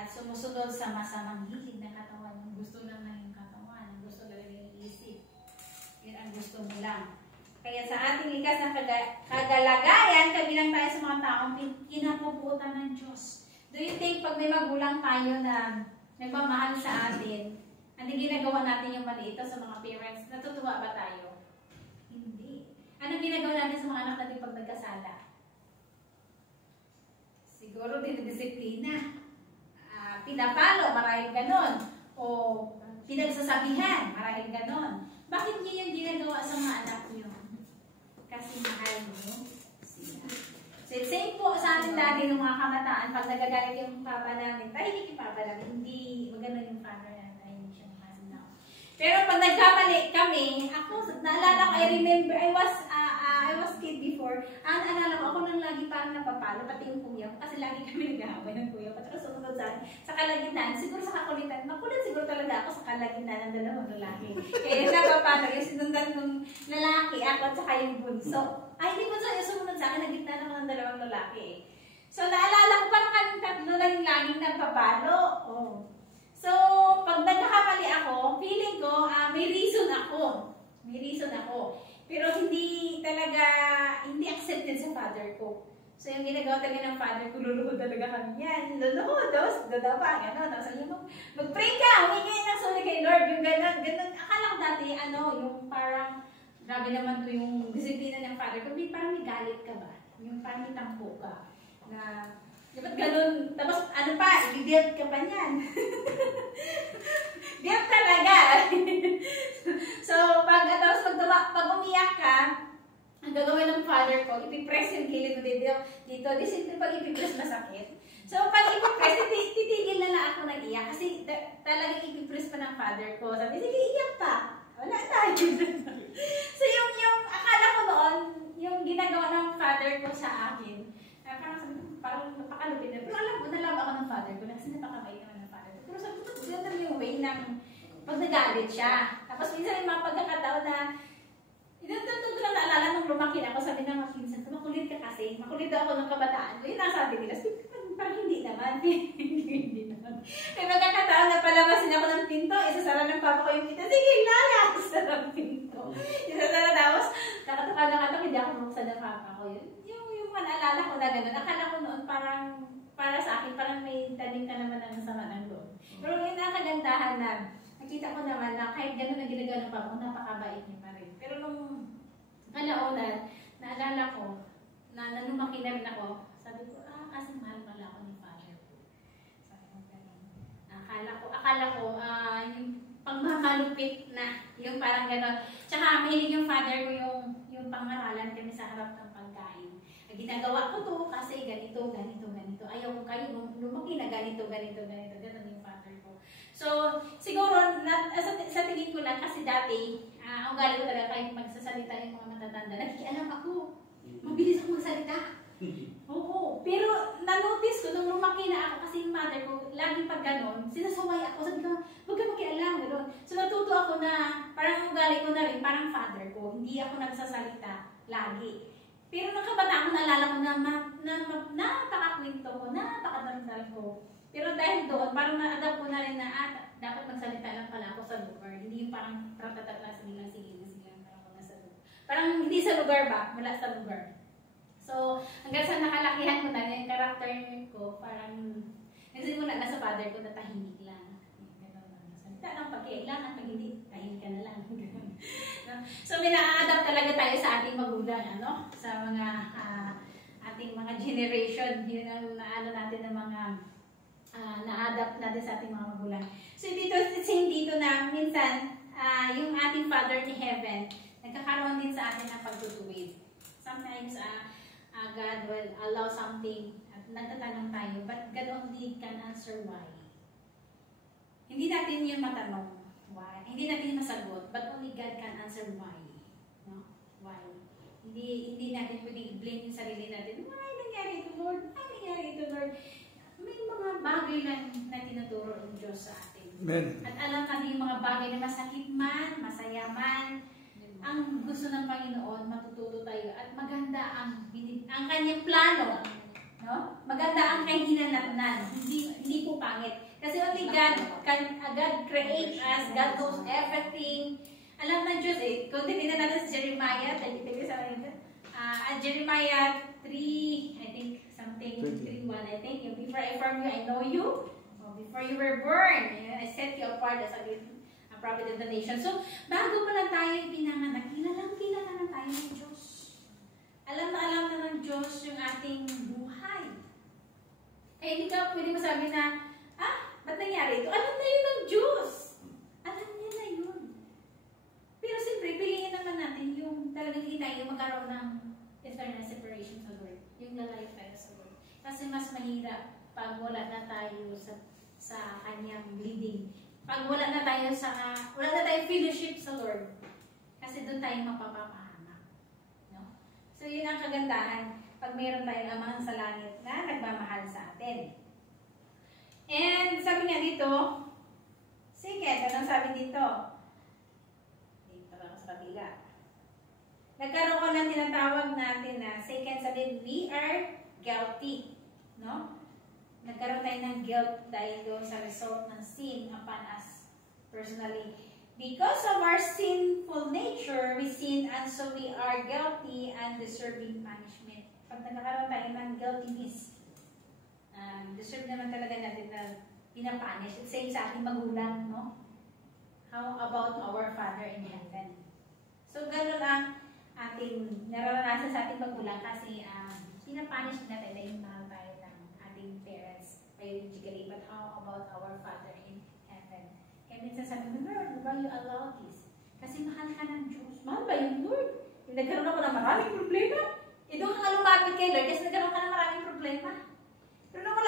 at sumusunod sa masamang hilig ng katawan. Ang gusto lang na yung katawan, ang gusto lang yung isip. Yun ang gusto mo lang. Kaya sa ating likas na kagalagayan, kabilang tayo sa mga taong kinapuputan ng Diyos. Do you think pag may magulang tayo na nagmamahal sa atin, ang ginagawa natin yung mali ito sa mga parents, natutuwa ba tayo? Hindi. Anong ginagawa natin sa mga anak natin pag nagkasala? Siguro dinidisiplina. Pinapalo, marahil ganon. O pinagsasabihan, marahil ganon. Bakit niyo yung ginagawa sa mga anak niyo? Kasi mahal mo sila. So, same po sa atin dati ng mga kamataan, pag nagagalit yung papa namin, tahimik yung papa namin, hindi maganda yung father namin, tahimik siya makasinaw. Pero pag nagkamali kami, ako, naalala ko, I remember, I was kid before, naalala ko, ako nang lagi parang napapalo, pati yung kuya ko, kasi lagi kami nag-aaway ng kuya ko, at sumunod sa kalagitnaan, siguro sa kakulitan, makulit siguro talaga ako sa kalagitnaan ng dalawang lalaki. Kaya napapalo, yung sinundan ng lalaki, ako at saka yung bunso. Ay, hindi mo sa'yo sumunod sa akin, nagitna naman ng dalawang lalaki eh. So, naalala ko parang kaming tatlo lang yung laging nagpapalo. Oh. So, pag nagkakamali ako, feeling ko, may reason ako. May reason ako. Pero hindi talaga, hindi accepted sa father ko. So, yung ginagawa talaga ng father ko, luluhod talaga kami yan. Luluhod, dadapa, gano'n. Tapos, yung mag-pray ka, humingi ng sorry kay Lord, yung gano'n. Akala ko dati, yung parang, grabe naman to yung disiplina ng father ko. Parang may galit ka ba? Yung parang may tampo ka. Na, dapat ganun. Tapos, i-build ka pa niyan. Build talaga. So, pag umiyak ka, ang gagawin ng father ko, ipipress yung gilid mo dito. Simple pag ipipress masakit. So, pag ipipress, titigil na lang ako ng iyak. Kasi talagang ipipress pa ng father ko. Sabi, sige, iyak pa. Wala tayo. So, yung akala ko noon, yung ginagawa ng father ko sa akin, parang napakalupit na. Pero alam mo, nalab ako ng father ko, kasi napakabait naman ng father ko. Pero sabi ko, ganun yung way ng pag nagalit siya. Tapos minsan yung mga pagkakataon na, ko lang naalala nung lumaki na ako, sabi ng mga pinsan ko, makulit ka kasi. Makulit daw ako ng kabataan ko. Yun nasabi nila. Parang hindi naman. Hindi naman. May magkakataon na palabasin ako ng pinto, isasara ng papa ko yung pinto. Sige, lala! Isasara ng pinto. Isasara tapos, nakatuka na katok, hindi ako buksan ng papa ko. Yung naalala ko na gano'n. Akala ko noon parang, para sa akin, parang may tanim ka naman ng sama ng loob. Pero yung nakagandahan na, nakita ko naman na kahit gano'n ang ginagawa ng papa ko, napakabait niya pa rin. Pero nung kalaunan, naalala ko, na lumaki na rin ako, sabi ko, kasi mahal pala ako ni father ko. Sabi ko, gano'n. Akala ko, yung pagmamalupit na, yung parang gano'n. Tsaka, mahilig yung father ko yung pangaralan kami sa harap ng pagkain. Ginagawa ko to kasi ganito. Ayaw ko kayo lumaki na ganito. Ganun yung father ko. So, siguro, sa tingin ko lang, kasi dati, ang ugali ko talaga kahit magsasalita yung mga matatanda, nakikialam ako. Mabilis ako magsalita. Oo. Pero, na-notice ko, nung lumaki na ako, kasi yung mother ko, laging pag ganon, sinasaway ako. Sabi ko, huwag ka makialam. Gano'n. So, natuto ako na, parang ugali ko na rin, parang father ko. Hindi ako nagsasalita lagi. Pero nung kabataan ko, naalala ko na napakakwento ko, napakadamdam ko. Pero dahil doon, parang na-adapt ko na rin na dapat magsalita lang pala ako sa lugar. Hindi yung parang tratatat lang sige parang ako nasa lugar. Parang hindi sa lugar ba? Wala sa lugar. So, hanggang sa nakalakihan ko na yung karakter ko, parang nagsimula na sa father ko na tahimik lang. Salita lang pag kailangan, pag hindi, tahimik ka na lang. So, may na-adapt talaga tayo sa ating magulang, sa mga ating mga generation. Yun ang natin ng mga na-adapt natin sa ating mga magulang. So, same dito na minsan, yung ating Father ni Heaven, nagkakaroon din sa atin ng pagtutuwid. Sometimes, God will allow something at nagtatanong tayo, but God only can answer why. Hindi natin yun matanong. Why? Hindi natin masagot, but only God can answer why. No? Why? Hindi natin pwedeng i-blame yung sarili natin. Why nangyari ito, Lord? Why nangyari ito, Lord? May mga bagay na tinuturo ng Diyos sa atin. Amen. At alam natin yung mga bagay na masakit man, masaya man, ang gusto ng Panginoon, matututo tayo. At maganda ang kanyang plano. No? maganda ang kahinanatnan, hindi po pangit. Kasi only God create us, God knows everything. Alam ng Diyos eh, kung titignan natin sa Jeremiah, Jeremiah 3, I think, something, 3:1, I think, yung before I formed you, I know you. Before you were born, I set you apart as a prophet of the nation. So, bago pa lang tayo pinanganak, kilala na tayo ng Diyos. Alam na ng Diyos yung ating buhay. Eh, hindi ka pwede masabi na, ba't nangyari ito? Alam na yun ng Diyos. Alam niya na yun. Pero siyempre, piliin naman natin yung talagang hindi tayo magkaroon ng eternal separation sa Lord. Yung lalayo tayo sa Lord. Kasi mas mahirap pag wala na tayo sa kanyang leading. Pag wala na tayo fellowship sa Lord. Kasi doon tayo mapapahamak. No? So, yun ang kagandahan pag mayroon tayong Amang sa langit na nagmamahal sa atin. And sabi nga dito, second, anong sabi dito? Dito lang sa kabila. Nagkaroon ko ng tinatawag natin na second, sabi, we are guilty. No? Nagkaroon tayo ng guilt dahil doon sa result ng sin upon us personally. Because of our sinful nature, we sin and so we are guilty and deserving punishment. Pag nagkakaroon tayo ng guiltiness, deserve naman talaga natin na pinapunish. It's same sa ating magulang, no? How about our Father in heaven? So, gano'n ang ating nararanasan sa ating magulang kasi pinapunish natin na yung mahal tayo ng ating parents biologically. But how about our Father in heaven? Kaya minsan sabi mo, Lord, why you allow this? Kasi mahal ka ng Diyos. Mahal ba yung Lord? Yung nagkaroon ako ng maraming problema. Doon ka lumapit kay Lord kasi nagkaroon ka ng maraming problema. Pero nung